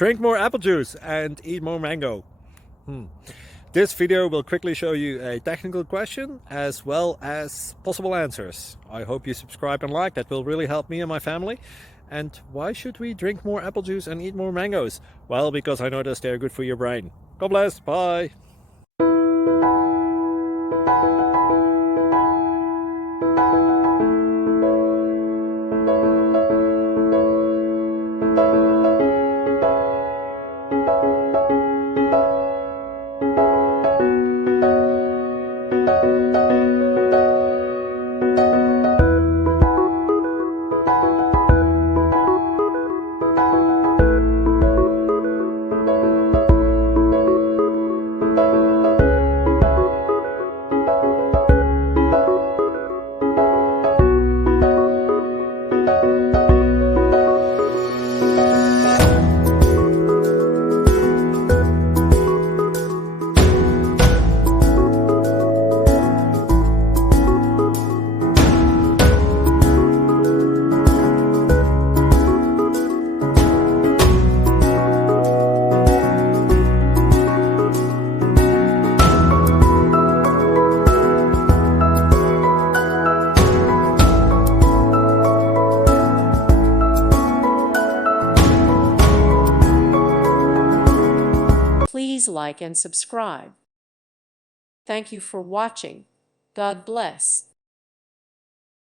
Drink more apple juice and eat more mango. This video will quickly show you a technical question as well as possible answers. I hope you subscribe and like, that will really help me and my family. And why should we drink more apple juice and eat more mangoes? Well, because I noticed they're good for your brain. God bless, bye! Please like and subscribe. Thank you for watching. God bless.